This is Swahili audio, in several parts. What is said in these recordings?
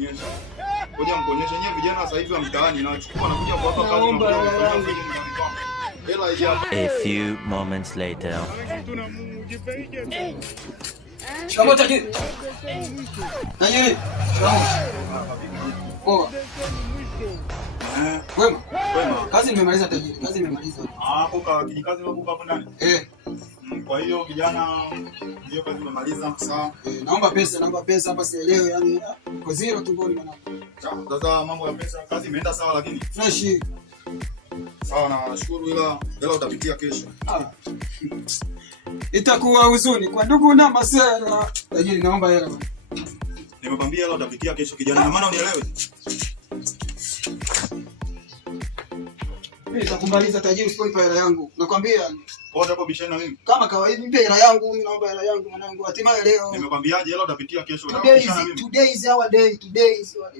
Ngoja mkuonyeshe nyewe vijana sasa hivi wa mtaani na wachukua wanakuja kwa hapa kazi na kufanya free nyumbani kwao. Hela hii hapa. A few moments later. Shikamoo tajiri. Tajiri. Poa. Wema. Kazi nimemaliza tajiri. Kazi nimemaliza. Kwa kijikazi hapo hapo ndani. Kwa hiyo kijana hiyo kazi nimemaliza sawa. Naomba pesa hapa sielewi yani kwa zero tu ngoni mwanangu. Sasa mambo ya pesa kazi imeenda sawa lakini fresh. Sawa na nashukuru ila utapitia kesho. Itakuwa huzuni kwa ndugu na masera. Tajiri naomba hela bwana. Nimekwambia ila utapitia kesho kijana na maana unielewe. Nitakumaliza tajiri usipoipa hela yangu. Nakwambia. Kwa hapo bishana na mimi. Kama kawaida nipe hela yangu, mimi naomba hela yangu mwanangu. Hatimaye leo. Nimekwambiaje hela utapitia kesho. Today is our day.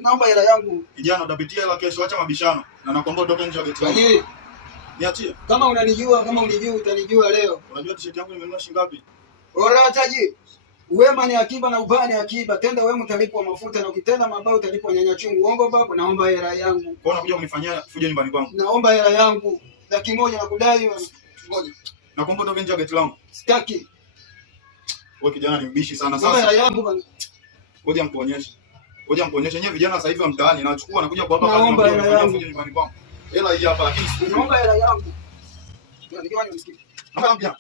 Naomba hela yangu. Kijana utapitia hela kesho, acha mabishano. Na nakwambia utoke nje ya geti langu. Tajiri. Niachie. Kama unanijua, kama unijui utanijua leo. Unajua t-shirt yangu nimenunua shilingi ngapi? Ora tajiri. Wema ni akiba na ubaya ni akiba. Tenda wema utalipwa mafuta na ukitenda mabaya utalipwa nyanya chungu. Uongo babu, naomba hela yangu. Kwa unakuja kunifanyia fujo nyumbani kwangu. Naomba hela yangu. Laki moja na kudai wewe. Ngoja. Nakwambia utoke nje ya geti langu. Sitaki. Wewe kijana ni mbishi sana sasa. Naomba hela yangu bwana. Ngoja mkuonyeshe nyewe vijana sasa hivi wa mtaani na wachukua wanakuja kwa hapa kazi na kufanya fujo nyumbani kwangu. Hela hii hapa lakini naomba hela yangu. Ndio msikiti. Nakwambia.